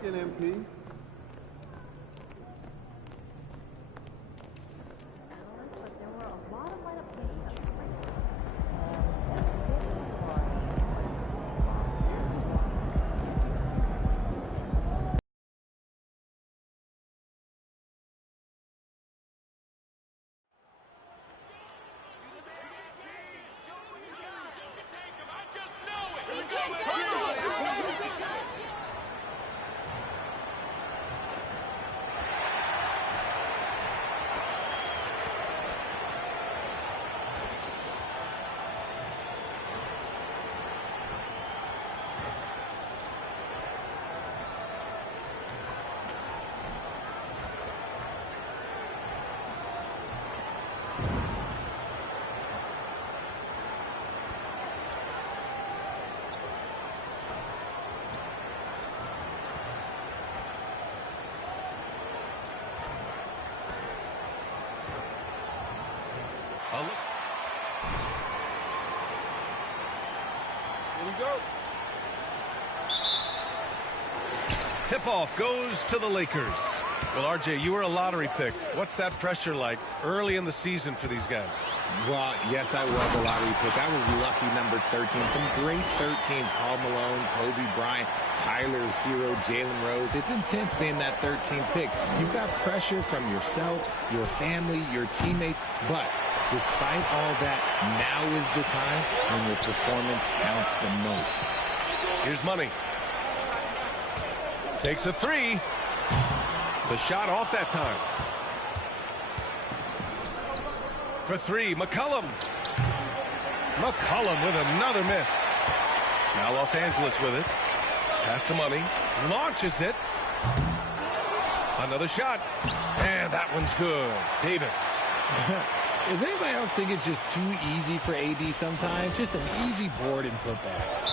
speaking, MP. Tip-off goes to the Lakers. Well, RJ, you were a lottery pick. What's that pressure like early in the season for these guys? Well, yes, I was a lottery pick. I was lucky number 13. Some great 13s. Paul Malone, Kobe Bryant, Tyler Hero, Jalen Rose. It's intense being that 13th pick. You've got pressure from yourself, your family, your teammates. But despite all that, now is the time when your performance counts the most. Here's Money. Takes a three. The shot off that time. For three, McCollum. McCollum with another miss. Now Los Angeles with it. Pass to Money. Launches it. Another shot. And that one's good. Davis. Does anybody else think it's just too easy for AD sometimes? Just an easy board and put back.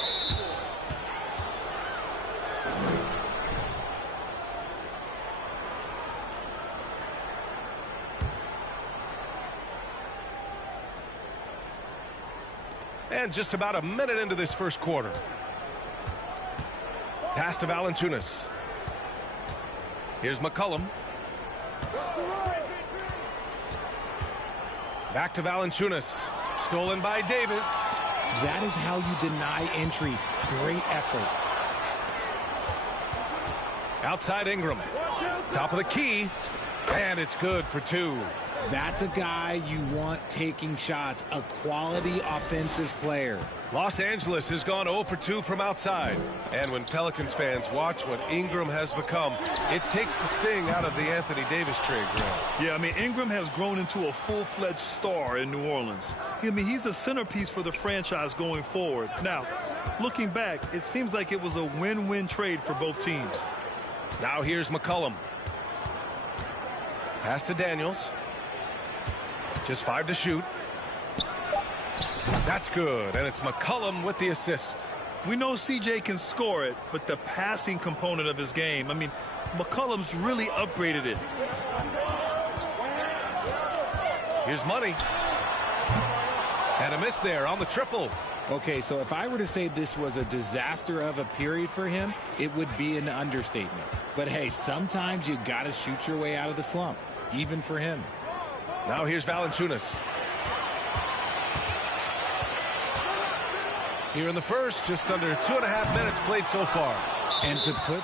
And just about a minute into this first quarter. Pass to Valanciunas. Here's McCollum. Back to Valanciunas. Stolen by Davis. That is how you deny entry. Great effort. Outside Ingram. Top of the key. And it's good for two. That's a guy you want taking shots, a quality offensive player. Los Angeles has gone 0 for 2 from outside. And when Pelicans fans watch what Ingram has become, it takes the sting out of the Anthony Davis trade, Grant. Yeah, I mean, Ingram has grown into a full-fledged star in New Orleans. I mean, he's a centerpiece for the franchise going forward. Now, looking back, it seems like it was a win-win trade for both teams. Now here's McCollum. Pass to Daniels. Just 5 to shoot. That's good, and it's McCollum with the assist. We know CJ can score it, but the passing component of his game, I mean, McCollum's really upgraded it. Here's Money. And a miss there on the triple. Okay, so if I were to say this was a disaster of a period for him, it would be an understatement. But hey, sometimes you got to shoot your way out of the slump, even for him. Now here's Valanciunas. Here in the first, just under 2.5 minutes played so far. And to put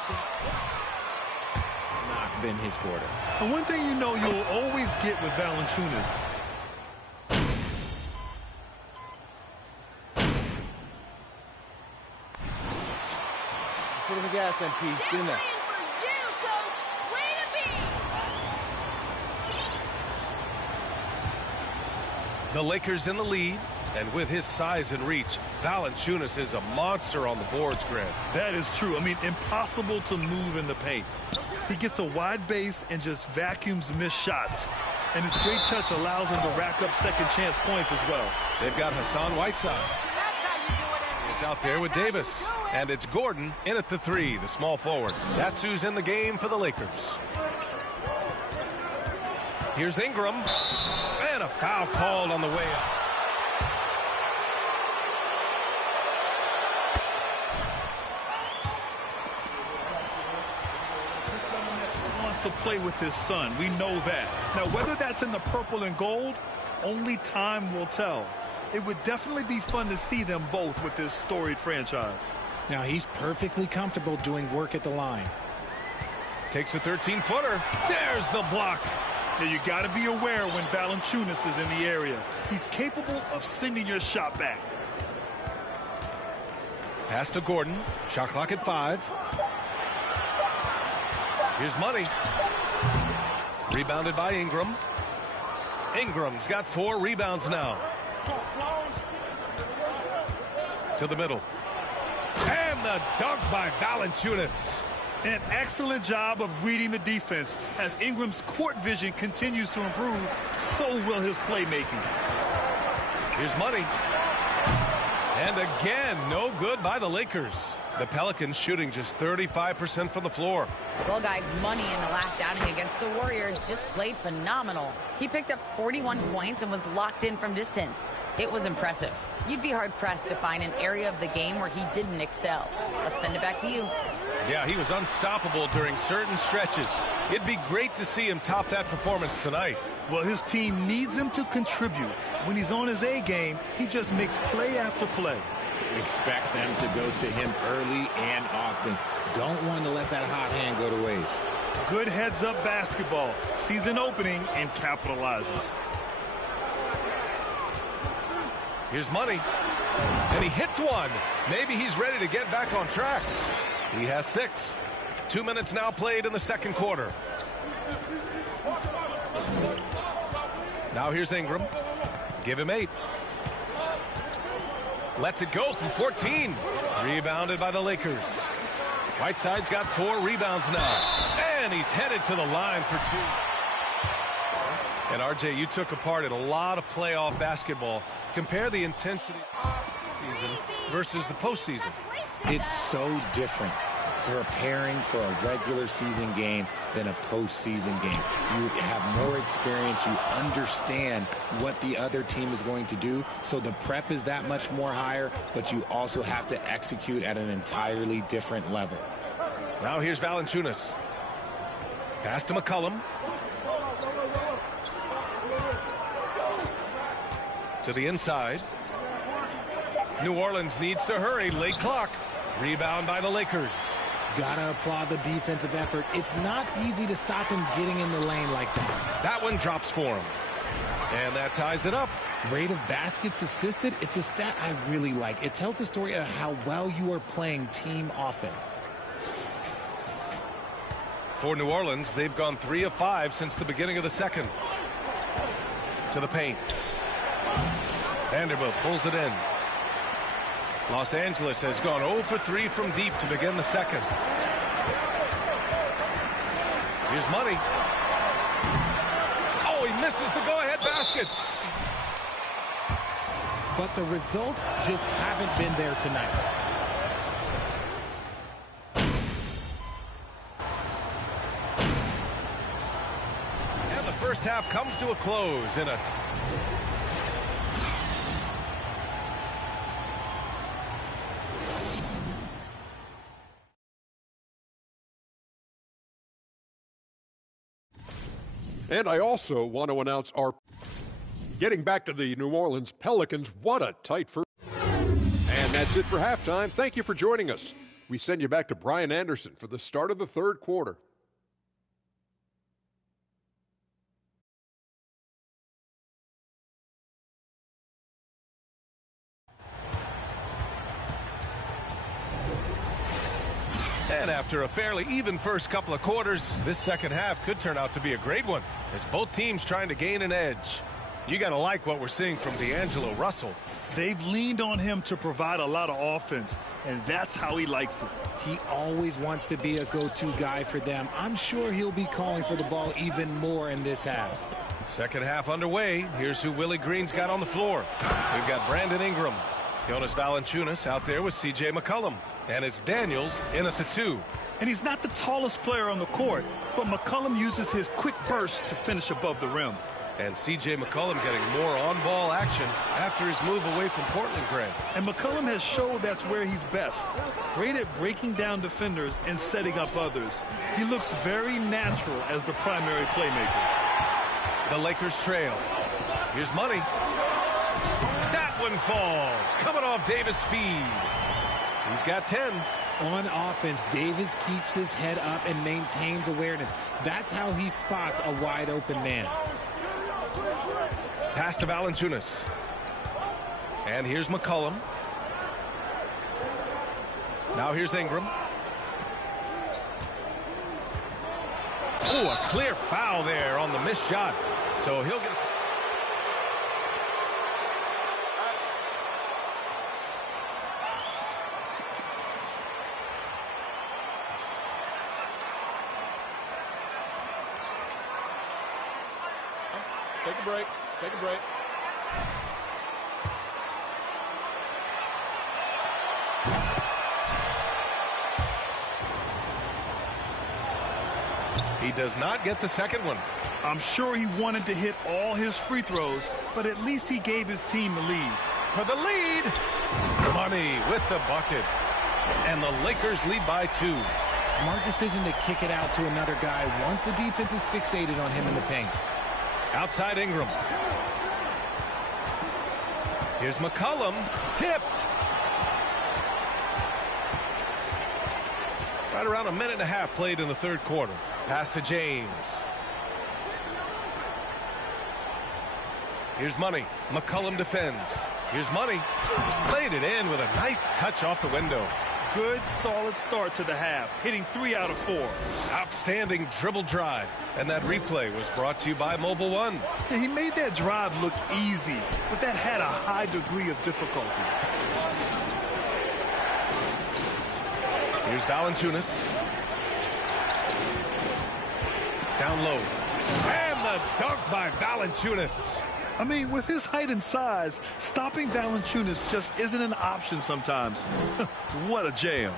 not been his quarter. And one thing you know you'll always get with Valanciunas. Foot on the gas, MP. Get in there. The Lakers in the lead, and with his size and reach, Valanciunas is a monster on the boards, Grant. That is true. I mean, impossible to move in the paint. He gets a wide base and just vacuums missed shots. And his great touch allows him to rack up second chance points as well. They've got Hassan Whiteside. He's out there with Davis. And it's Gordon in at the three, the small forward. That's who's in the game for the Lakers. Here's Ingram. And a foul called on the way up. to play with his son. We know that. Now, whether that's in the purple and gold, only time will tell. It would definitely be fun to see them both with this storied franchise. Now, he's perfectly comfortable doing work at the line. Takes a 13-footer. There's the block. Now, you got to be aware when Valanciunas is in the area. He's capable of sending your shot back. Pass to Gordon. Shot clock at 5. Here's Money. Rebounded by Ingram. Ingram's got 4 rebounds now. To the middle. And the dunk by Valanciunas. An excellent job of reading the defense. As Ingram's court vision continues to improve, so will his playmaking. Here's Money. And again, no good by the Lakers. The Pelicans shooting just 35% from the floor. Well, guys, Money in the last outing against the Warriors just played phenomenal. He picked up 41 points and was locked in from distance. It was impressive. You'd be hard-pressed to find an area of the game where he didn't excel. Let's send it back to you. Yeah, he was unstoppable during certain stretches. It'd be great to see him top that performance tonight. Well, his team needs him to contribute. When he's on his A game, he just makes play after play. Expect them to go to him early and often. Don't want to let that hot hand go to waste. Good heads-up basketball. Sees an opening and capitalizes. Here's Money. And he hits one. Maybe he's ready to get back on track. He has 6. 2 minutes now played in the second quarter. Now here's Ingram. Give him 8. Lets it go from 14. Rebounded by the Lakers. Whiteside's got 4 rebounds now. And he's headed to the line for 2. And RJ, you took a part in a lot of playoff basketball. Compare the intensity season versus the postseason. It's so different. Preparing for a regular season game than a postseason game. You have more experience. You understand what the other team is going to do. So the prep is that much more higher, but you also have to execute at an entirely different level. Now here's Valanciunas. Pass to McCollum. To the inside. New Orleans needs to hurry. Late clock. Rebound by the Lakers. Gotta applaud the defensive effort. It's not easy to stop him getting in the lane like that. That one drops for him. And that ties it up. Rate of baskets assisted, it's a stat I really like. It tells the story of how well you are playing team offense. For New Orleans, they've gone 3 of 5 since the beginning of the second. To the paint. Vanderbilt pulls it in. Los Angeles has gone 0 for 3 from deep to begin the second. Here's Money. Oh, he misses the go-ahead basket. But the results just haven't been there tonight. And the first half comes to a close in a... And I also want to announce our getting back to the New Orleans Pelicans. What a tight first. And that's it for halftime. Thank you for joining us. We send you back to Brian Anderson for the start of the third quarter. And after a fairly even first couple of quarters, this second half could turn out to be a great one as both teams trying to gain an edge. You got to like what we're seeing from D'Angelo Russell. They've leaned on him to provide a lot of offense, and that's how he likes it. He always wants to be a go-to guy for them. I'm sure he'll be calling for the ball even more in this half. Second half underway. Here's who Willie Green's got on the floor. We've got Brandon Ingram, Jonas Valanciunas out there with C.J. McCollum. And it's Daniels in at the 2. And he's not the tallest player on the court, but McCollum uses his quick burst to finish above the rim. And C.J. McCollum getting more on-ball action after his move away from Portland, Grant. And McCollum has showed that's where he's best. Great at breaking down defenders and setting up others. He looks very natural as the primary playmaker. The Lakers trail. Here's Money. That one falls. Coming off Davis' feed. He's got 10. On offense, Davis keeps his head up and maintains awareness. That's how he spots a wide open man. Pass to Valanciunas. And here's McCollum. Now here's Ingram. Oh, a clear foul there on the missed shot. So he'll get... Take a break. Take a break. He does not get the second one. I'm sure he wanted to hit all his free throws, but at least he gave his team the lead. For the lead, Money with the bucket. And the Lakers lead by 2. Smart decision to kick it out to another guy once the defense is fixated on him in the paint. Outside Ingram. Here's McCollum. Tipped. Right around a minute and a half played in the third quarter. Pass to James. Here's Money. McCollum defends. Here's Money. Played it in with a nice touch off the window. Good, solid start to the half, hitting 3 out of 4. Outstanding dribble drive. And that replay was brought to you by Mobile One. Yeah, he made that drive look easy, but that had a high degree of difficulty. Here's Valanciunas. Down low. And the dunk by Valanciunas. I mean, with his height and size, stopping Valanciunas just isn't an option sometimes. What a jam.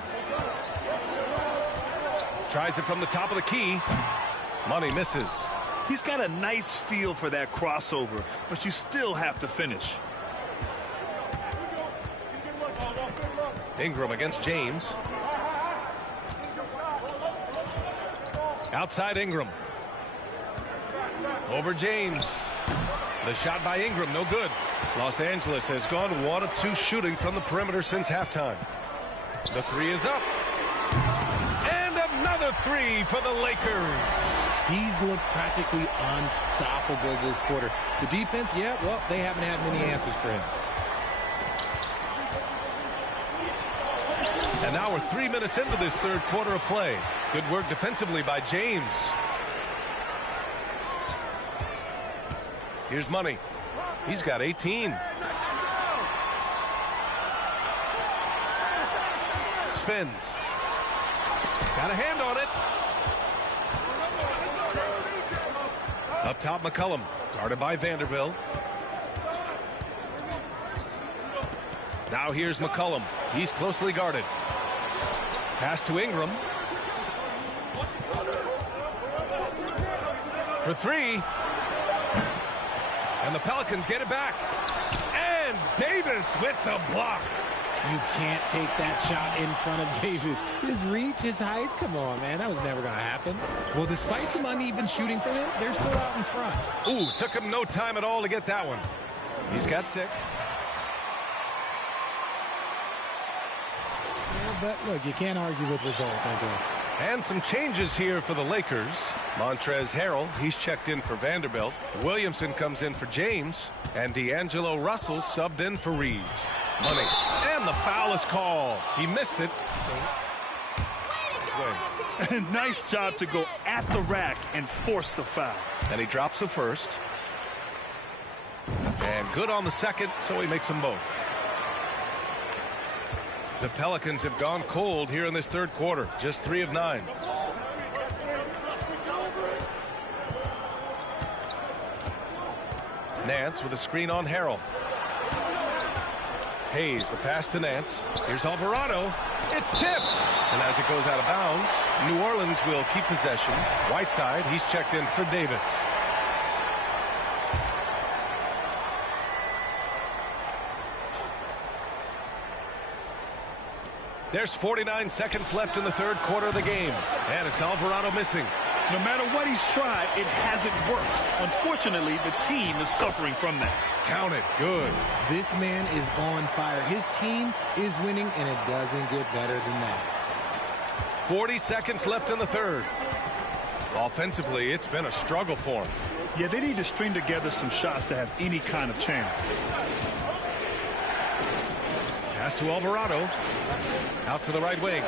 Tries it from the top of the key. Money misses. He's got a nice feel for that crossover, but you still have to finish. Ingram against James. Outside Ingram. Over James. The shot by Ingram, no good. Los Angeles has gone 1 of 2 shooting from the perimeter since halftime. The 3 is up. And another 3 for the Lakers. He's looked practically unstoppable this quarter. The defense, yeah, well, they haven't had many answers for him. And now we're 3 minutes into this third quarter of play. Good work defensively by James. Here's Money. He's got 18. Spins. Got a hand on it. Up top, McCollum. Guarded by Vanderbilt. Now here's McCollum. He's closely guarded. Pass to Ingram. For 3. And the Pelicans get it back. And Davis with the block. You can't take that shot in front of Davis. His reach, his height, come on, man. That was never going to happen. Well, despite some uneven shooting from him, they're still out in front. Ooh, took him no time at all to get that one. He's got 6. Yeah, but look, you can't argue with results, I guess. And some changes here for the Lakers. Montrezl Harrell, he's checked in for Vanderbilt. Williamson comes in for James. And D'Angelo Russell subbed in for Reeves. Money. And the foul is called. He missed it. So, Nice job to go at the rack and force the foul. and he drops the first. And good on the second, so he makes them both. The Pelicans have gone cold here in this third quarter. Just 3 of 9. Nance with a screen on Harrell. Hayes, the pass to Nance. Here's Alvarado. It's tipped. And as it goes out of bounds, New Orleans will keep possession. Whiteside, he's checked in for Davis. There's 49 seconds left in the third quarter of the game. And it's Alvarado missing. No matter what he's tried, it hasn't worked. Unfortunately, the team is suffering from that. Count it. Good. This man is on fire. His team is winning, and it doesn't get better than that. 40 seconds left in the third. Offensively, it's been a struggle for him. Yeah, they need to string together some shots to have any kind of chance. Pass to Alvarado. Out to the right wing.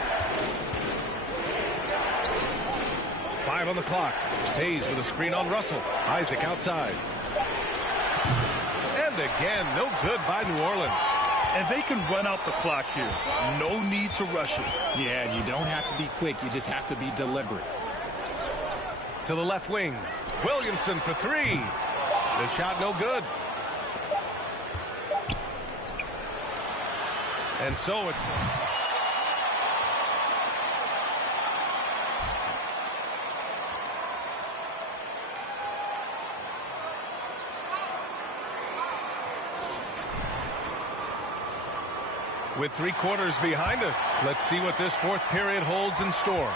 5 on the clock. Hayes with a screen on Russell. Isaac outside. And again, no good by New Orleans. And they can run out the clock here. No need to rush it. Yeah, you don't have to be quick. You just have to be deliberate. To the left wing. Williamson for 3. The shot no good. And so it's... With 3 quarters behind us, let's see what this fourth period holds in store.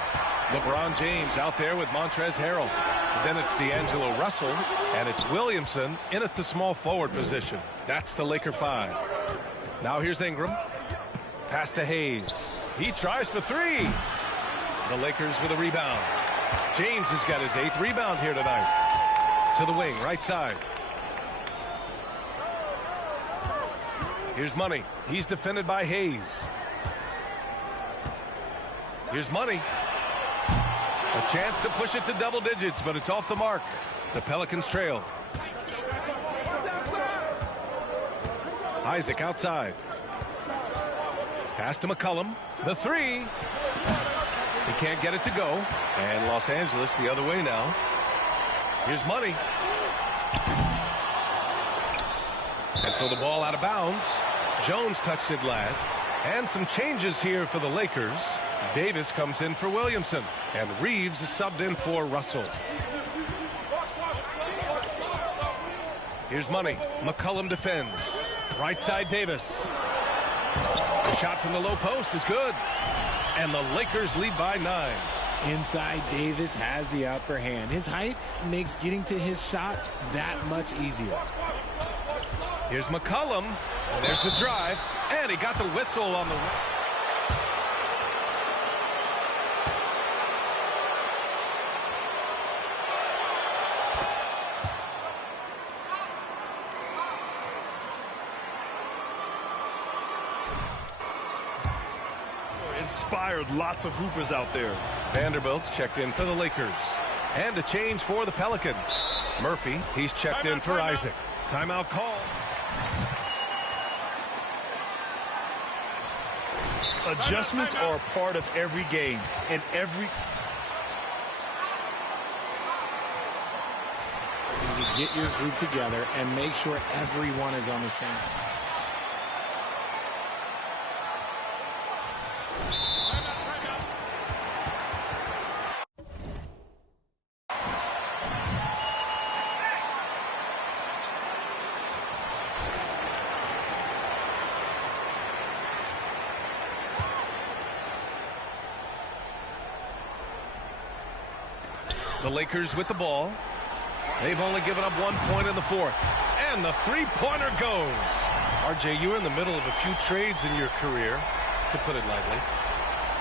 LeBron James out there with Montrezl Harrell. Then it's D'Angelo Russell, and it's Williamson in at the small forward position. That's the Laker 5. Now here's Ingram. Pass to Hayes. He tries for 3. The Lakers with a rebound. James has got his 8th rebound here tonight. To the wing, right side. Here's Money. He's defended by Hayes. Here's Money. A chance to push it to double digits, but it's off the mark. The Pelicans trail. Isaac outside. Pass to McCollum. The 3. He can't get it to go. And Los Angeles the other way now. Here's Money. And so the ball out of bounds. Jones touched it last. And some changes here for the Lakers. Davis comes in for Williamson. And Reeves is subbed in for Russell. Here's Money. McCollum defends. Right side Davis. The shot from the low post is good. And the Lakers lead by 9. Inside, Davis has the upper hand. His height makes getting to his shot that much easier. Here's McCollum. And there's the drive. And he got the whistle on the... Inspired lots of hoopers out there. Vanderbilt's checked in for the Lakers. And a change for the Pelicans. Murphy, he's checked in for Isaac. Timeout call. Adjustments are a part of every game. And every... You get your group together and make sure everyone is on the same. The Lakers with the ball. They've only given up 1 point in the fourth. And the three-pointer goes. RJ, you were in the middle of a few trades in your career, to put it lightly.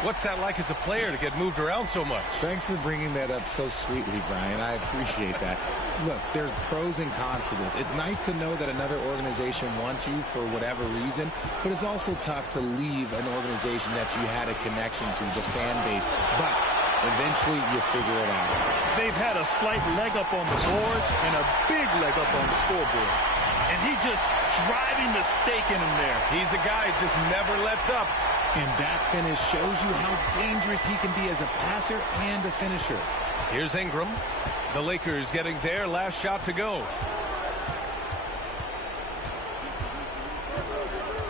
What's that like as a player to get moved around so much? Thanks for bringing that up so sweetly, Brian. I appreciate that. Look, there's pros and cons to this. It's nice to know that another organization wants you for whatever reason, but it's also tough to leave an organization that you had a connection to, the fan base. But eventually, you figure it out. They've had a slight leg up on the boards and a big leg up on the scoreboard. And he just driving the stake in him there. He's a guy who just never lets up. And that finish shows you how dangerous he can be as a passer and a finisher. Here's Ingram. The Lakers getting their last shot to go.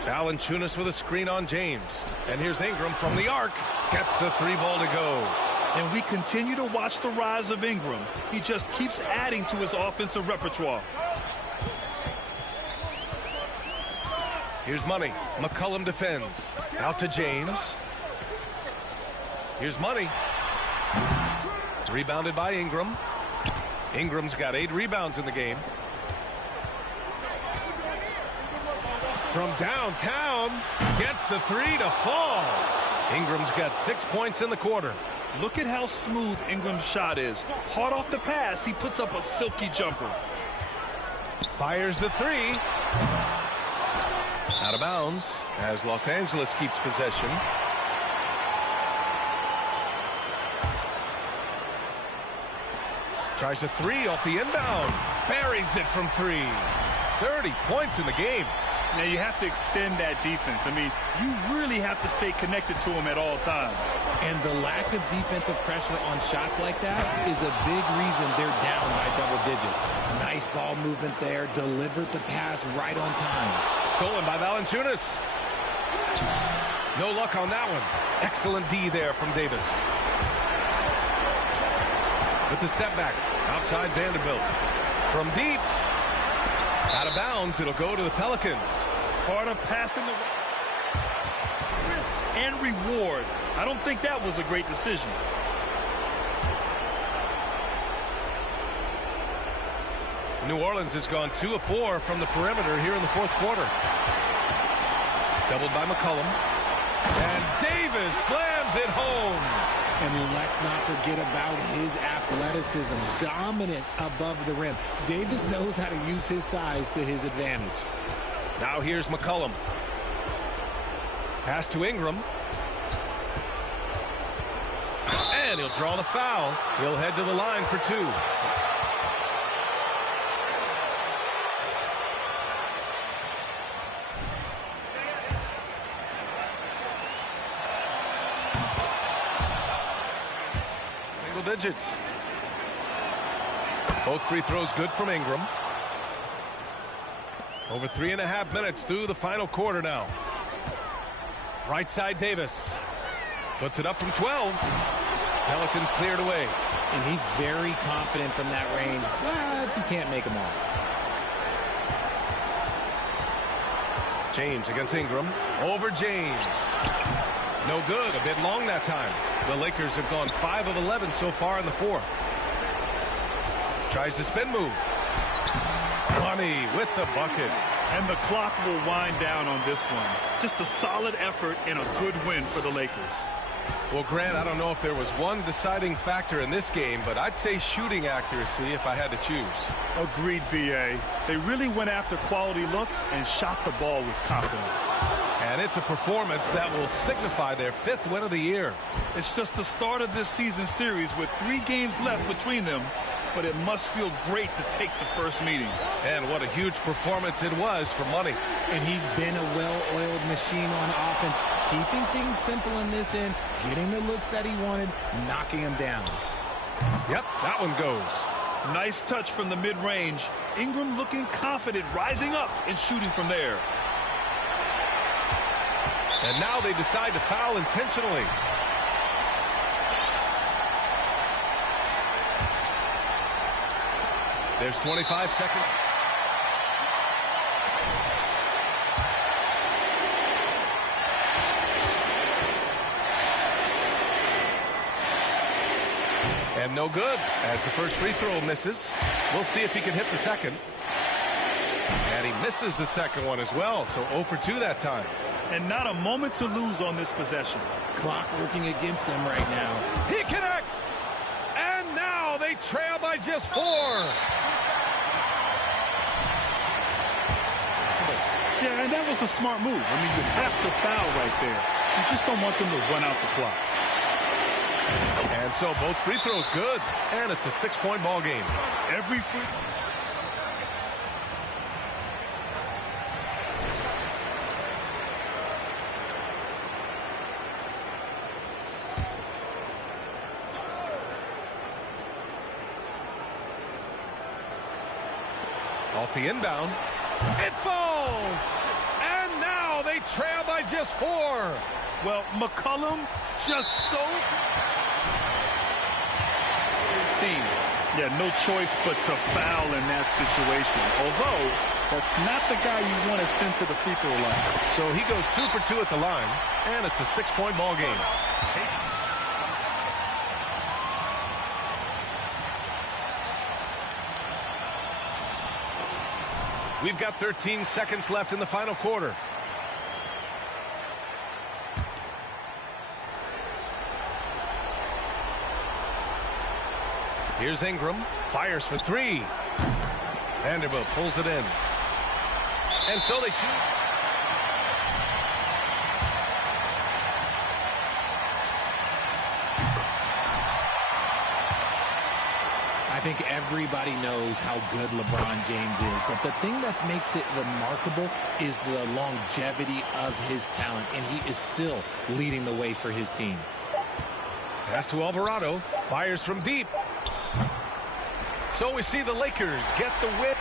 Valanciunas with a screen on James. And here's Ingram from the arc. Gets the 3-ball to go. And we continue to watch the rise of Ingram. He just keeps adding to his offensive repertoire. Here's Money. McCollum defends. Out to James. Here's Money. Rebounded by Ingram. Ingram's got 8 rebounds in the game. From downtown, gets the 3 to fall. Ingram's got 6 points in the quarter. Look at how smooth Ingram's shot is. Hard off the pass, he puts up a silky jumper. Fires the 3. Out of bounds as Los Angeles keeps possession. Tries a 3 off the inbound. Buries it from 3. 30 points in the game. Now you have to extend that defense. I mean, you really have to stay connected to him at all times. And the lack of defensive pressure on shots like that is a big reason they're down by double digit. Nice ball movement there. Delivered the pass right on time. Stolen by Valanciunas. No luck on that one. Excellent D there from Davis. With the step back. Outside Vanderbilt. From deep. Out of bounds, it'll go to the Pelicans. Part of passing the risk and reward. I don't think that was a great decision. New Orleans has gone 2 of 4 from the perimeter here in the 4th quarter. Doubled by McCollum. And Davis slams it home. And let's not forget about his athleticism. Dominant above the rim. Davis knows how to use his size to his advantage. Now here's McCollum. Pass to Ingram. And he'll draw the foul. He'll head to the line for 2. Digits. Both free throws good from Ingram. Over 3.5 minutes through the final quarter now. Right side Davis. Puts it up from 12. Pelicans cleared away. And he's very confident from that range, but you can't make them all. James against Ingram. Over James. No good. A bit long that time. The Lakers have gone 5 of 11 so far in the 4th. Tries the spin move. Money with the bucket. And the clock will wind down on this one. Just a solid effort and a good win for the Lakers. Well, Grant, I don't know if there was one deciding factor in this game, but I'd say shooting accuracy if I had to choose. Agreed, B.A. They really went after quality looks and shot the ball with confidence. And it's a performance that will signify their 5th win of the year. It's just the start of this season series with 3 games left between them, but it must feel great to take the first meeting. And what a huge performance it was for Money. And he's been a well-oiled machine on offense, keeping things simple in this end, getting the looks that he wanted, knocking him down. Yep, that one goes. Nice touch from the mid-range. Ingram looking confident, rising up and shooting from there. And now they decide to foul intentionally. There's 25 seconds. And no good as the first free throw misses. We'll see if he can hit the second. And he misses the second one as well, so 0 for 2 that time. And not a moment to lose on this possession. Clock working against them right now. He connects! And now they trail by just 4. Yeah, and that was a smart move. I mean, you have to foul right there. You just don't want them to run out the clock. And so both free throws good. And it's a 6-point ball game. Every free... Off the inbound. It falls! And now they trail by just 4. Well, McCollum just so... His team. Yeah, no choice but to foul in that situation. Although, that's not the guy you want to send to the free throw line. So he goes 2 for 2 at the line, and it's a 6-point ball game. We've got 13 seconds left in the final quarter. Here's Ingram. Fires for three. Vanderbilt pulls it in. And so they choose. I think everybody knows how good LeBron James is, but the thing that makes it remarkable is the longevity of his talent, and he is still leading the way for his team. Pass to Alvarado. Fires from deep. So we see the Lakers get the win.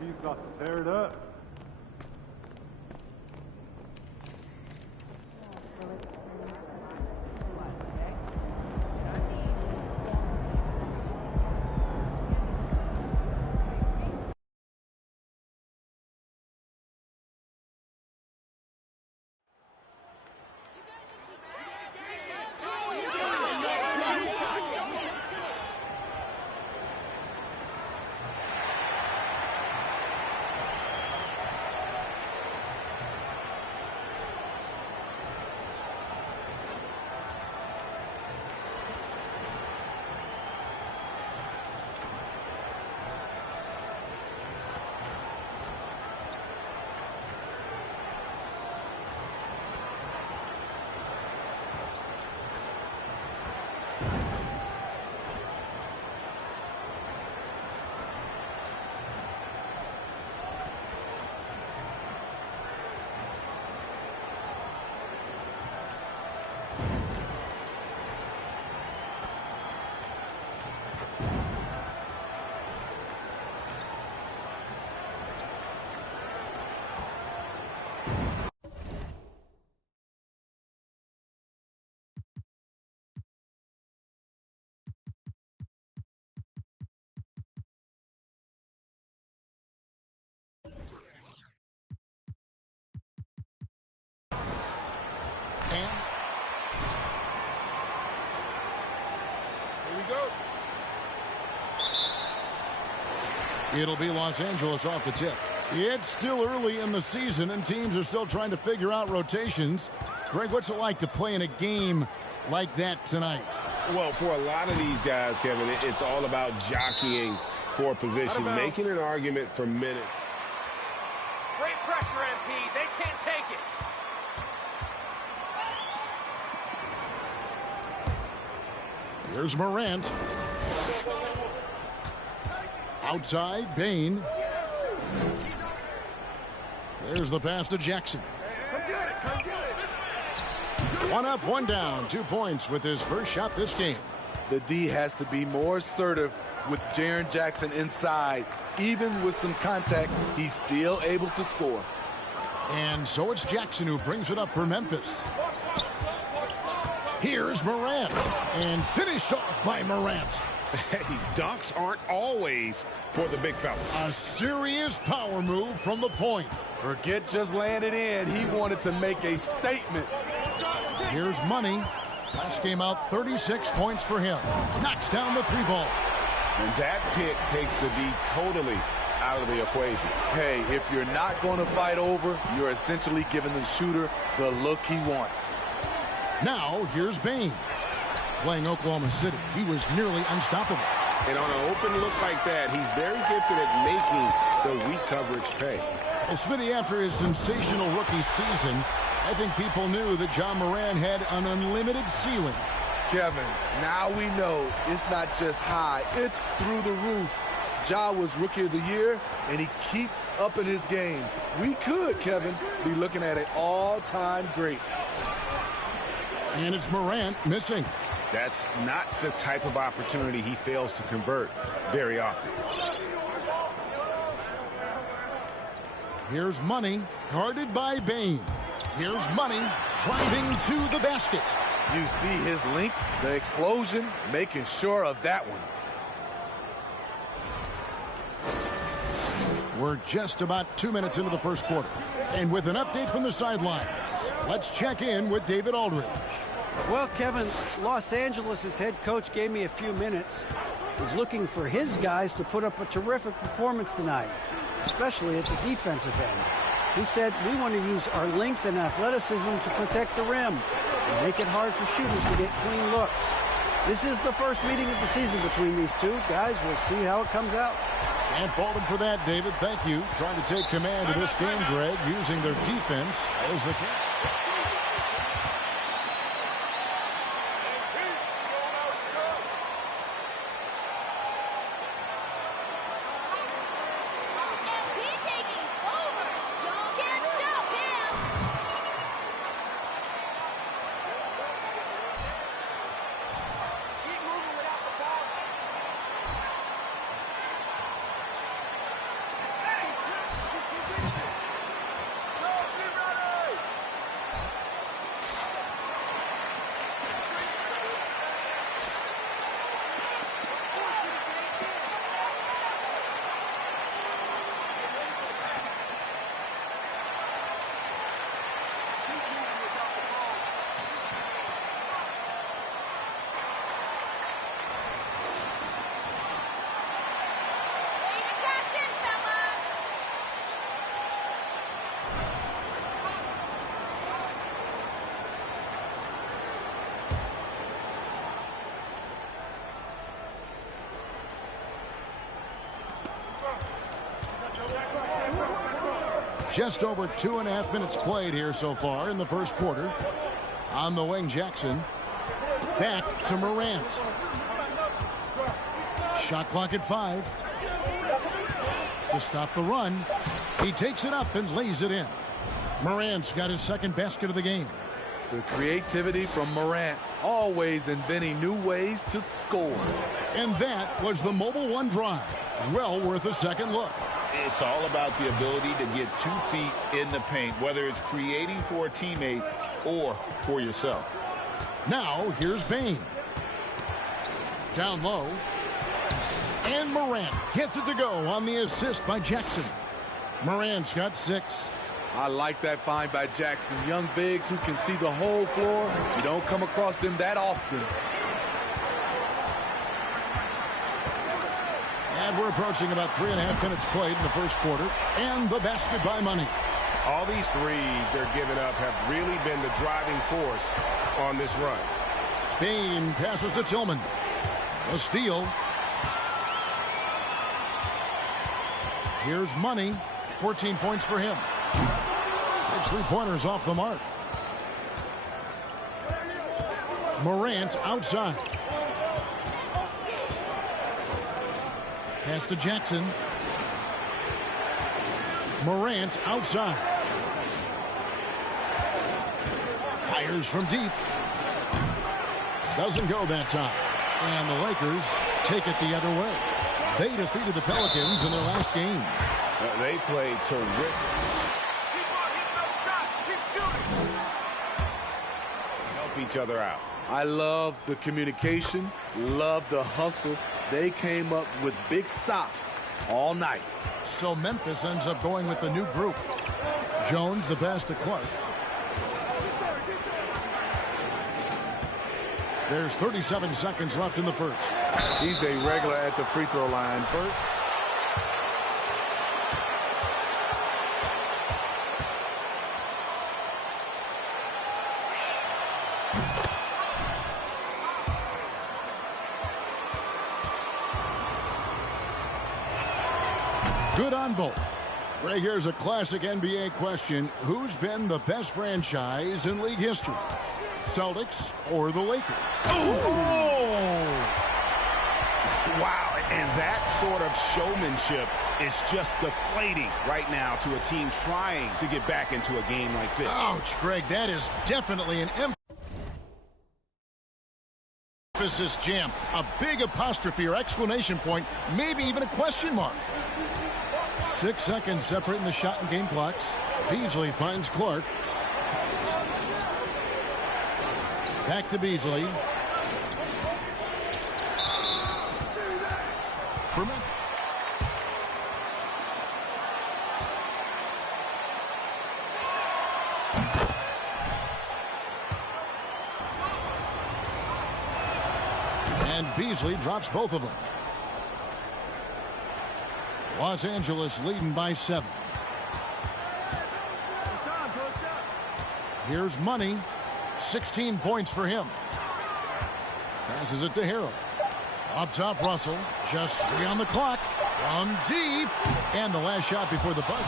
He's about to tear it up. It'll be Los Angeles off the tip. It's still early in the season, and teams are still trying to figure out rotations. Greg, what's it like to play in a game like that tonight? Well, for a lot of these guys, Kevin, it's all about jockeying for position, making an argument for minutes. Great pressure, MP. They can't take it. Here's Morant. Outside, Bain. There's the pass to Jackson. One up, one down. 2 points with his first shot this game. The D has to be more assertive with Jaren Jackson inside. Even with some contact, he's still able to score. And so it's Jackson who brings it up for Memphis. Here's Morant. And finished off by Morant. Hey, dunks aren't always for the big fella. A serious power move from the point. Forget just laying it in. He wanted to make a statement. Here's Money. Last game out, 36 points for him. Knocks down the 3-ball. And that pick takes the D totally out of the equation. Hey, if you're not going to fight over, you're essentially giving the shooter the look he wants. Now, here's Bain. Playing Oklahoma City, he was nearly unstoppable. And on an open look like that, he's very gifted at making the weak coverage pay. Well, Smitty, after his sensational rookie season, I think people knew that John Moran had an unlimited ceiling. Kevin, now we know it's not just high, it's through the roof. Ja was Rookie of the Year, and he keeps up in his game. We could, Kevin, be looking at an all-time great. And it's Morant missing. That's not the type of opportunity he fails to convert very often. Here's Money, guarded by Bain. Here's Money, driving to the basket. You see his length, the explosion, making sure of that one. We're just about 2 minutes into the first quarter. And with an update from the sidelines, let's check in with David Aldridge. Well, Kevin, Los Angeles' head coach gave me a few minutes. He's looking for his guys to put up a terrific performance tonight, especially at the defensive end. He said, we want to use our length and athleticism to protect the rim and make it hard for shooters to get clean looks. This is the first meeting of the season between these two guys. We'll see how it comes out. Can't fault him for that, David. Thank you. Trying to take command of this game, Greg, using their defense as the key. Just over 2.5 minutes played here so far in the first quarter. On the wing, Jackson. Back to Morant. Shot clock at 5. To stop the run. He takes it up and lays it in. Morant's got his second basket of the game. The creativity from Morant, always inventing new ways to score. And that was the Mobile One drive. Well worth a second look. It's all about the ability to get 2 feet in the paint, whether it's creating for a teammate or for yourself. Now, here's Bain. Down low. And Morant gets it to go on the assist by Jackson. Morant's got 6. I like that find by Jackson. Young bigs who can see the whole floor. You don't come across them that often. And we're approaching about 3.5 minutes played in the first quarter. And the basket by Money. All these threes they're giving up have really been the driving force on this run. Bain passes to Tillman. A steal. Here's Money. 14 points for him. His three-pointers off the mark. Morant outside. Pass to Jackson. Morant outside. Fires from deep. Doesn't go that time. And the Lakers take it the other way. They defeated the Pelicans in their last game. They played terrific. Keep on hitting those shots. Keep shooting. Help each other out. I love the communication, love the hustle. They came up with big stops all night. So Memphis ends up going with the new group. Jones, the pass to Clark. There's 37 seconds left in the first. He's a regular at the free throw line. First. Good on both. Right, here's a classic NBA question. Who's been the best franchise in league history? Celtics or the Lakers? Oh! Wow, and that sort of showmanship is just deflating right now to a team trying to get back into a game like this. Ouch, Greg, that is definitely an emphasis jam. A big apostrophe or exclamation point, maybe even a question mark. 6 seconds separating the shot and game clocks. Beasley finds Clark. Back to Beasley. And Beasley drops both of them. Los Angeles leading by 7. Here's Money. 16 points for him. Passes it to Harrell. Up top, Russell. Just 3 on the clock. From deep. And the last shot before the buzzer.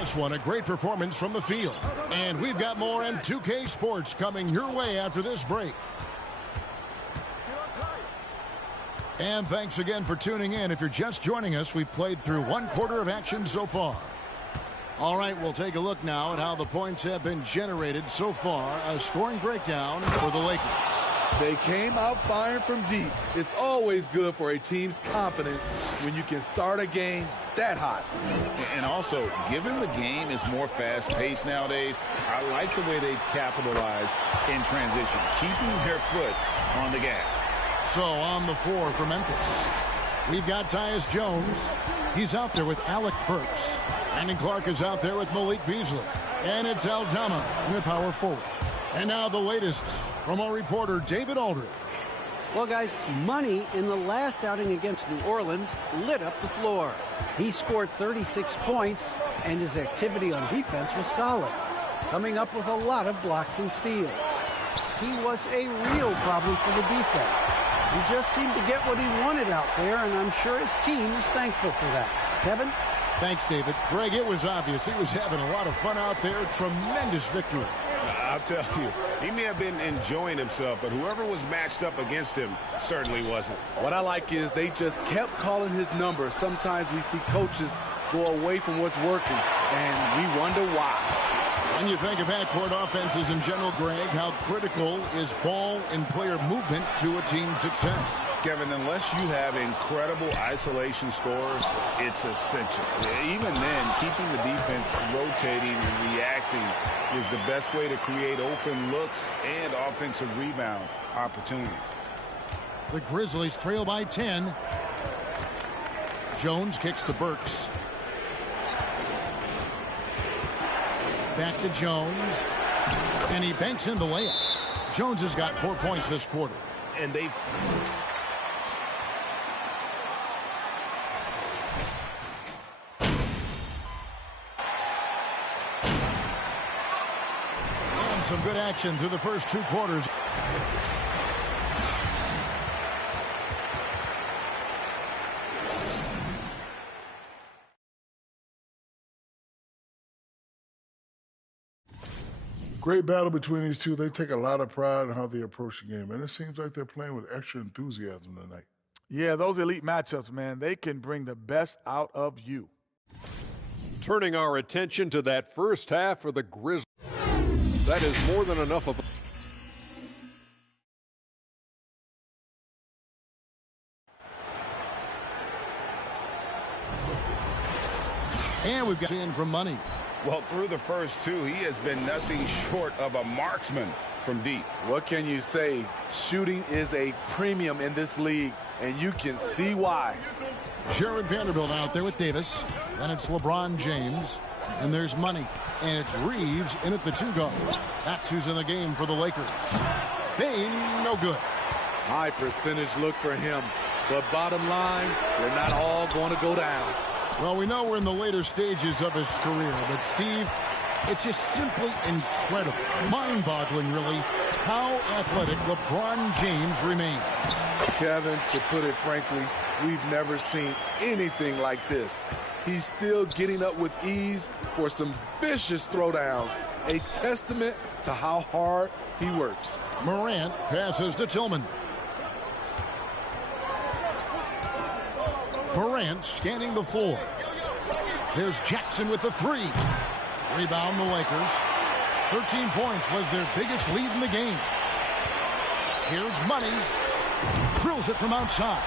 This one, a great performance from the field. And we've got more M2K Sports coming your way after this break. And thanks again for tuning in. If you're just joining us, we've played through 1 quarter of action so far. All right, we'll take a look now at how the points have been generated so far. A scoring breakdown for the Lakers. They came out firing from deep. It's always good for a team's confidence when you can start a game that hot. And also, given the game is more fast-paced nowadays, I like the way they've capitalized in transition, keeping their foot on the gas. So on the floor for Memphis, we've got Tyus Jones. He's out there with Alec Burks. Brandon Clark is out there with Malik Beasley. And it's Aldama in the power forward. And now the latest from our reporter, David Aldridge. Well, guys, Money in the last outing against New Orleans lit up the floor. He scored 36 points, and his activity on defense was solid, coming up with a lot of blocks and steals. He was a real problem for the defense. He just seemed to get what he wanted out there, and I'm sure his team is thankful for that. Kevin? Thanks, David. Greg, it was obvious he was having a lot of fun out there. Tremendous victory. I'll tell you, he may have been enjoying himself, but whoever was matched up against him certainly wasn't. What I like is they just kept calling his number. Sometimes we see coaches go away from what's working, and we wonder why. When you think of half-court offenses in general, Greg, how critical is ball and player movement to a team's success? Kevin, unless you have incredible isolation scores, it's essential. Even then, keeping the defense rotating and reacting is the best way to create open looks and offensive rebound opportunities. The Grizzlies trail by 10. Jones kicks to Burks. Back to Jones. And he banks in the layup. Jones has got 4 points this quarter. And they've... And some good action through the first 2 quarters. Great battle between these two. They take a lot of pride in how they approach the game, and it seems like they're playing with extra enthusiasm tonight. Yeah, those elite matchups, man, they can bring the best out of you. Turning our attention to that first half for the Grizzlies. That is more than enough of a... And we've got in from Money. Well, through the first 2, he has been nothing short of a marksman from deep. What can you say? Shooting is a premium in this league, and you can see why. Jared Vanderbilt out there with Davis. Then it's LeBron James. And there's Money. And it's Reeves in at the 2-guard. That's who's in the game for the Lakers. Bain, no good. High percentage look for him. But bottom line, they're not all going to go down. Well, we know we're in the later stages of his career, but Steve, it's just simply incredible, mind-boggling, really, how athletic LeBron James remains. Kevin, to put it frankly, we've never seen anything like this. He's still getting up with ease for some vicious throwdowns, a testament to how hard he works. Morant passes to Tillman. Morant scanning the floor. There's Jackson with the 3. Rebound the Lakers. 13 points was their biggest lead in the game. Here's Money. Drills it from outside.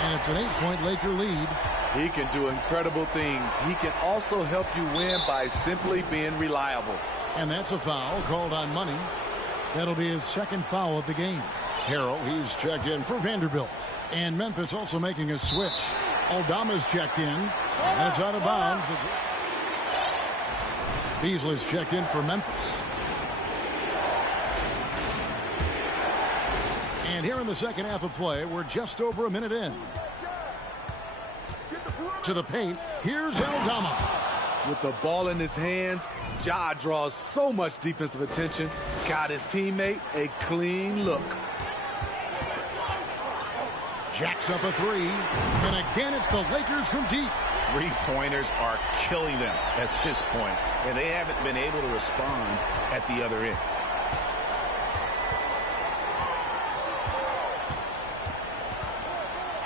And it's an 8-point Laker lead. He can do incredible things. He can also help you win by simply being reliable. And that's a foul called on Money. That'll be his second foul of the game. Harrell, he's checked in for Vanderbilt. And Memphis also making a switch. Aldama's checked in. And it's out of bounds. Beasley's checked in for Memphis. And here in the second half of play, we're just over a minute in. To the paint, here's Aldama. With the ball in his hands, Ja draws so much defensive attention. Got his teammate a clean look. Jacks up a 3. And again, it's the Lakers from deep. 3-pointers are killing them at this point, and they haven't been able to respond at the other end.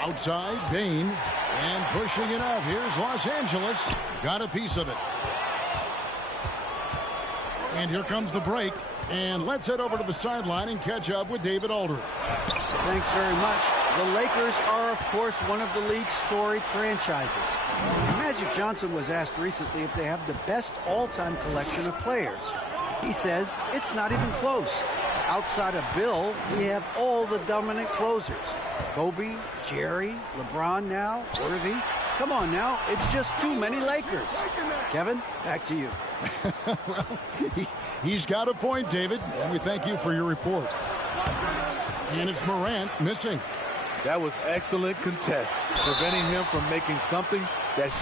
Outside, Bain. And pushing it up. Here's Los Angeles. Got a piece of it. And here comes the break. And let's head over to the sideline and catch up with David Aldridge. Thanks very much. The Lakers are, of course, one of the league's storied franchises. Magic Johnson was asked recently if they have the best all-time collection of players. He says it's not even close. Outside of Bill, we have all the dominant closers. Kobe, Jerry, LeBron now, Worthy. Come on now, it's just too many Lakers. Kevin, back to you. Well, he's got a point, David, and we thank you for your report. And it's Morant missing. That was excellent contest, preventing him from making something that's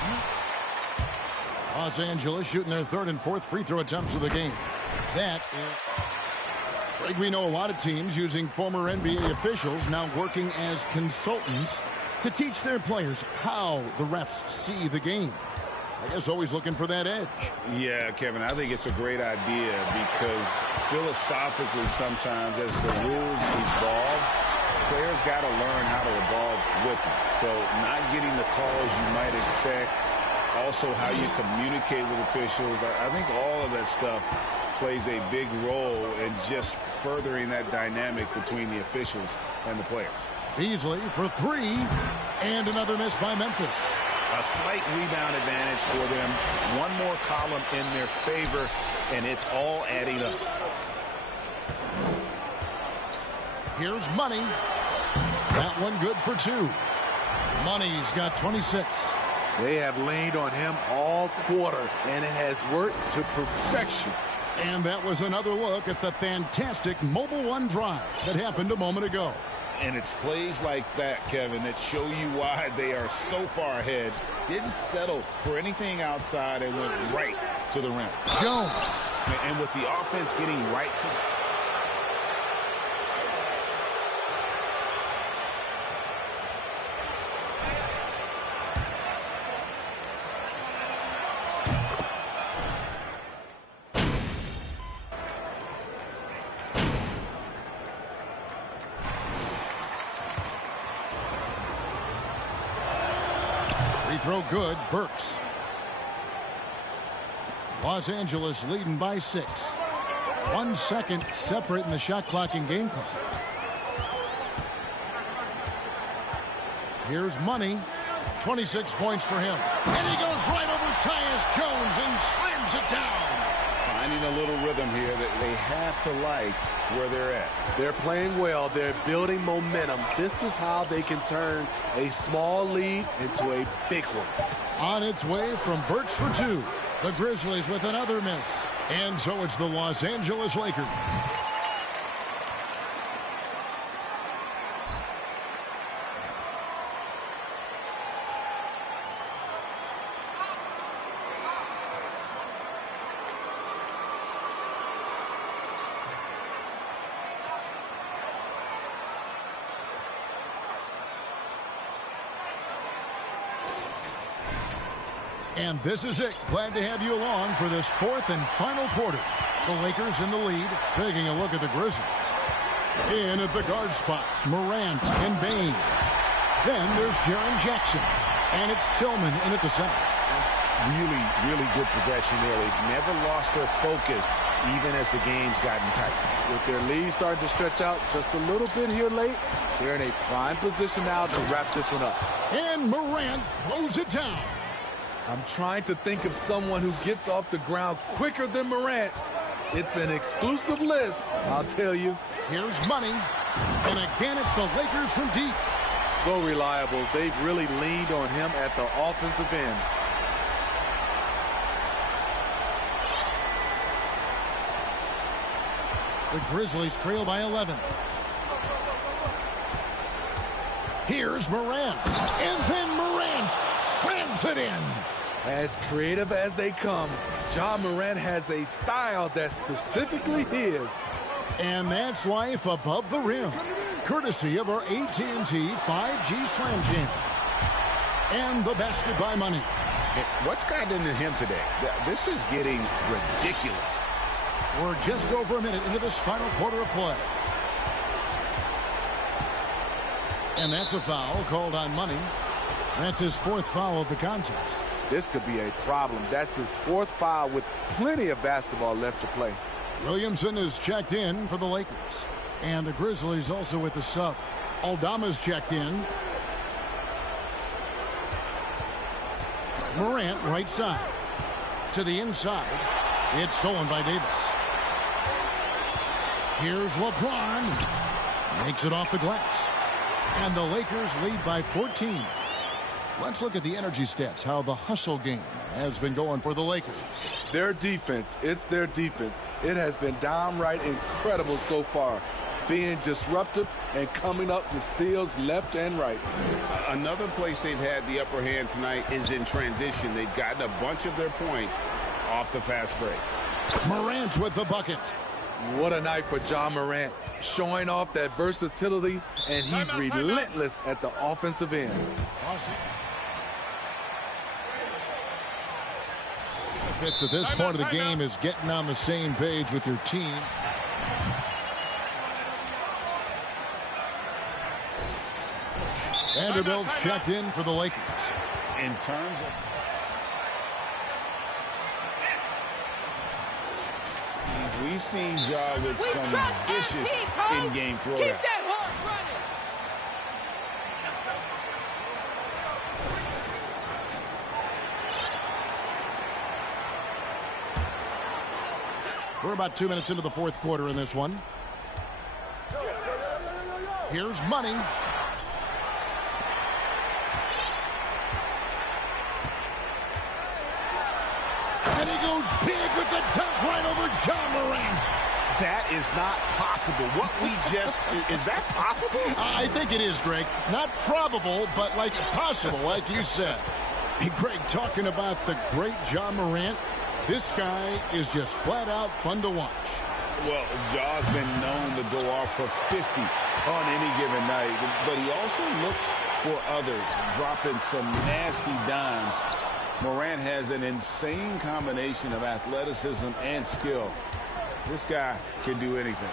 Los Angeles shooting their 3rd and 4th free throw attempts of the game. That is... We know a lot of teams using former NBA officials now working as consultants to teach their players how the refs see the game. I guess always looking for that edge. Yeah, Kevin, I think it's a great idea because philosophically sometimes as the rules evolve, players got to learn how to evolve with them. So not getting the calls you might expect, also how you communicate with officials. I think all of that stuff plays a big role in just furthering that dynamic between the officials and the players. Beasley for 3, and another miss by Memphis. A slight rebound advantage for them. One more column in their favor, and it's all adding up. Here's Money. That one good for 2. Money's got 26. They have leaned on him all quarter, and it has worked to perfection. And that was another look at the fantastic Mobile One drive that happened a moment ago. And it's plays like that, Kevin, that show you why they are so far ahead. Didn't settle for anything outside and went right to the rim. Jones. And with the offense getting right to Throw good, Burks. Los Angeles leading by 6. 1 second separating the shot clock and game clock. Here's Money. 26 points for him. And he goes right over Tyus Jones and slams it down. finding a little rhythm here that they have to like where they're at. They're playing well. They're building momentum. This is how they can turn a small lead into a big one. On its way from Burks for 2. The Grizzlies with another miss. And so it's the Los Angeles Lakers. And this is it. Glad to have you along for this fourth and final quarter. The Lakers in the lead, taking a look at the Grizzlies. In at the guard spots, Morant and Bain. Then there's Jaren Jackson. And it's Tillman in at the center. Really, really good possession there. They've never lost their focus, even as the game's gotten tight. With their lead starting to stretch out just a little bit here late, they're in a prime position now to wrap this one up. And Morant throws it down. I'm trying to think of someone who gets off the ground quicker than Morant. It's an exclusive list, I'll tell you. Here's Money. And again, it's the Lakers from deep. So reliable. They've really leaned on him at the offensive end. The Grizzlies trail by 11. Here's Morant. And then Morant slams it in. As creative as they come, Ja Morant has a style that's specifically his. And that's life above the rim, courtesy of our AT&T 5G Slam Jam. And the basket by Money. What's gotten into him today? This is getting ridiculous. We're just over a minute into this final quarter of play. And that's a foul called on Money. That's his fourth foul of the contest. This could be a problem. That's his fourth foul with plenty of basketball left to play. Williamson is checked in for the Lakers. And the Grizzlies also with the sub. Aldama's checked in. Morant right side. To the inside. It's stolen by Davis. Here's LeBron. Makes it off the glass. And the Lakers lead by 14. Let's look at the energy stats, how the hustle game has been going for the Lakers. Their defense, it's their defense. It has been downright incredible so far, being disruptive and coming up with steals left and right. Another place they've had the upper hand tonight is in transition. They've gotten a bunch of their points off the fast break. Morant with the bucket. What a night for Ja Morant, showing off that versatility, and he's relentless at the offensive end. Awesome. Benefits at this part of the game is getting on the same page with your team. Vanderbilt's checked in for the Lakers. In terms of... We've seen Ja with some vicious in-game throwdown. We're about 2 minutes into the fourth quarter in this one. Here's Money. And he goes big with the dunk right over John Morant. That is not possible. What we just, is that possible? I think it is, Greg. Not probable, but like possible, like you said. Hey, Greg, talking about the great John Morant, this guy is just flat out fun to watch. Well, Jaw's been known to go off for 50 on any given night, but he also looks for others, dropping some nasty dimes. Morant has an insane combination of athleticism and skill. This guy can do anything.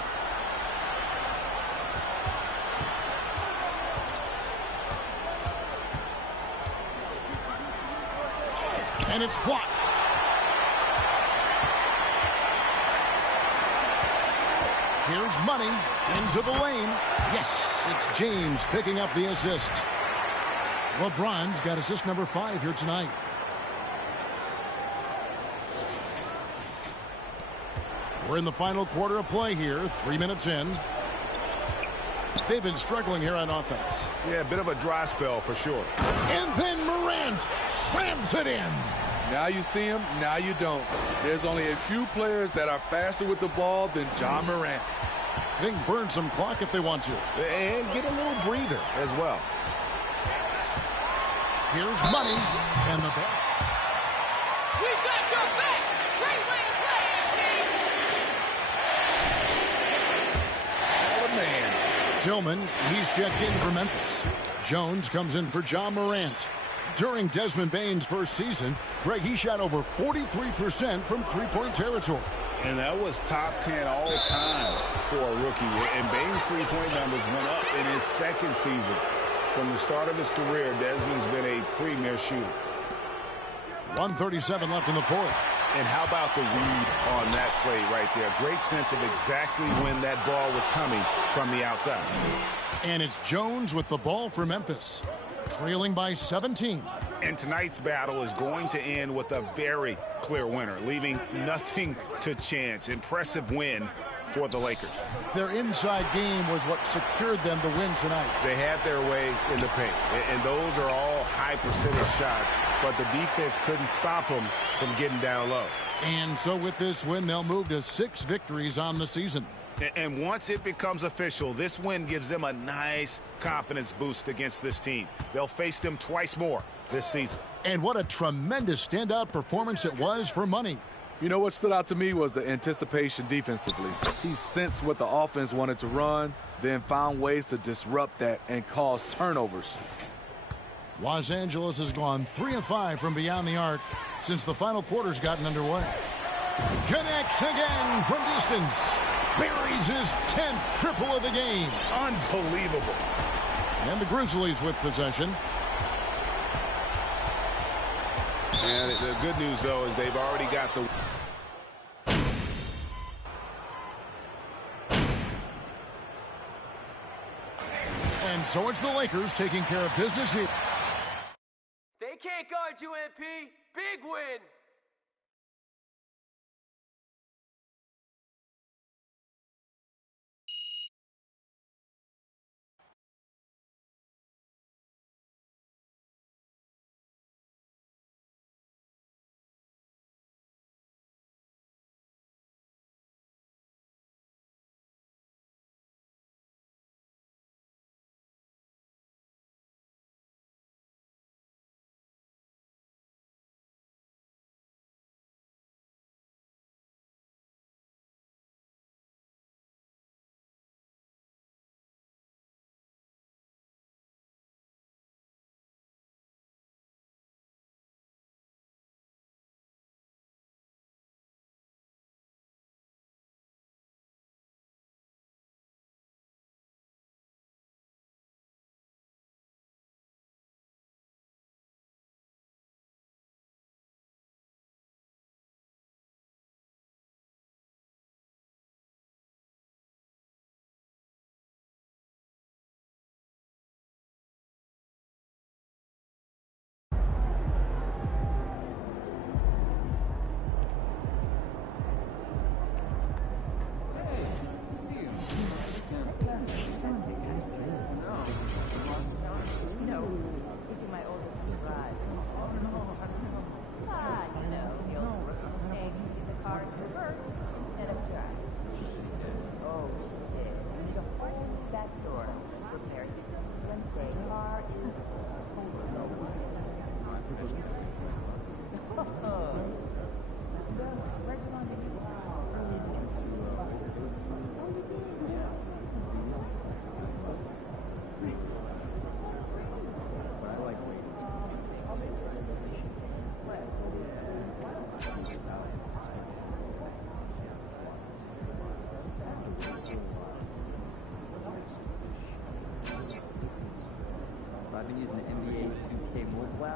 And it's blocked. Here's Money into the lane. Yes, it's James picking up the assist. LeBron's got assist number 5 here tonight. We're in the final quarter of play here, 3 minutes in. They've been struggling here on offense. Yeah, a bit of a dry spell for sure. And then Morant slams it in. Now you see him, now you don't. There's only a few players that are faster with the ball than John Morant. They can burn some clock if they want to. And get a little breather as well. Here's Money and the ball. We got your back. Great way to play, Oh, man. Tillman, he's checked in for Memphis. Jones comes in for John Morant. During Desmond Bane's first season, Greg, he shot over 43% from three-point territory. And that was top 10 all time for a rookie. And Bane's three-point numbers went up in his second season. From the start of his career, Desmond's been a premier shooter. 1:37 left in the fourth. And how about the read on that play right there? Great sense of exactly when that ball was coming from the outside. And it's Jones with the ball for Memphis, trailing by 17. And tonight's battle is going to end with a very clear winner, leaving nothing to chance. Impressive win for the Lakers. Their inside game was what secured them the win tonight. They had their way in the paint, and those are all high percentage shots, but the defense couldn't stop them from getting down low. And so with this win, they'll move to 6 victories on the season. And once it becomes official, this win gives them a nice confidence boost against this team. They'll face them twice more this season. And what a tremendous standout performance it was for Money. You know what stood out to me was the anticipation defensively. He sensed what the offense wanted to run, then found ways to disrupt that and cause turnovers. Los Angeles has gone 3 of 5 from beyond the arc since the final quarter's gotten underway. Connects again from distance. Buries his 10th triple of the game. Unbelievable. And the Grizzlies with possession. And the good news, though, is they've already got the... And so it's the Lakers taking care of business here. They can't guard you, MP. Big win.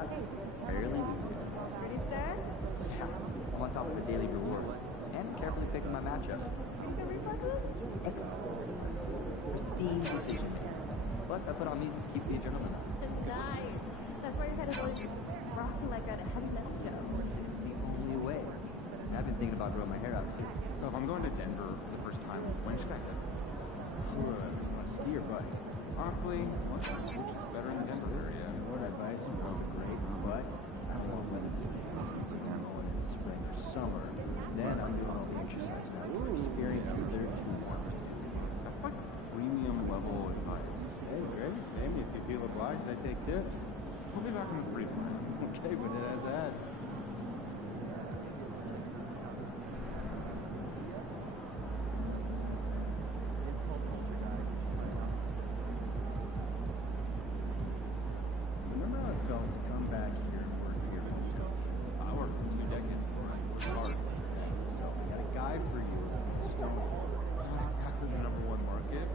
Barely losing. Pretty star? Yeah. I'm on top of a daily rewards. And carefully picking my matchups. Pristine decision. Plus, I put on music to keep the adrenaline up. Nice. That's why your head is always rocking like a heavy metal show. It's the only way. And I've been thinking about growing my hair out too. So if I'm going to Denver for the first time, when should I go? Ski or bike? Honestly, which is better in the Denver area? What advice you know is great, but I feel when it's season, when it's spring or summer, then I'm doing all the exercise. Experiences there too. That's like premium level advice. Hey, Greg, maybe if you feel obliged, I take tips. Put me back in the free plan. Okay, but it has ads. Remember how it felt to come back here and work here with you? I worked 2 decades before I worked hard. So we got a guy for you, Stonewall. Not exactly the #1 market.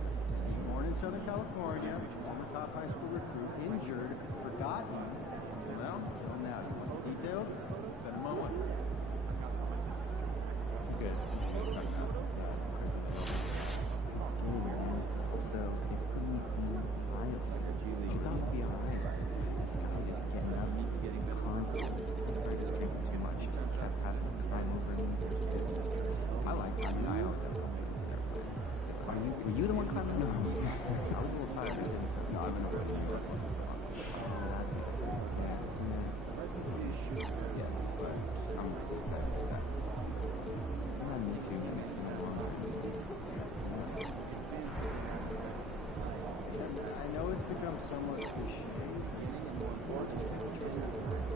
Born in Southern California, former top high school recruit, injured, forgotten. Till now? Till now. You want the details? Send him my way. Good. So it couldn't be higher. You can't be high by this guy is getting out of me getting confident. He's drinking too much. He kept having to climb over me. I always have to make it to their place. Were you the one climbing over me? I was a little tired. No, I've been around you. Yeah, but I'm really excited for that. Me too. I know it's become somewhat cliche, and more important to take a choice.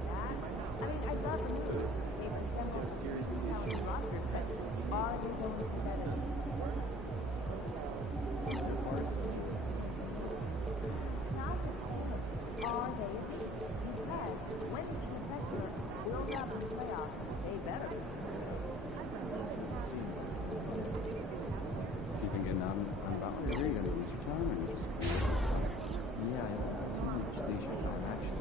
I mean, I love the movie. It resembles how monsters, but are they going to be better? Are they? Because when the pressure builds up in the playoffs, they better. If you've been getting out and about, Are you going to lose your time or just... Yeah, too much leisure time, actually.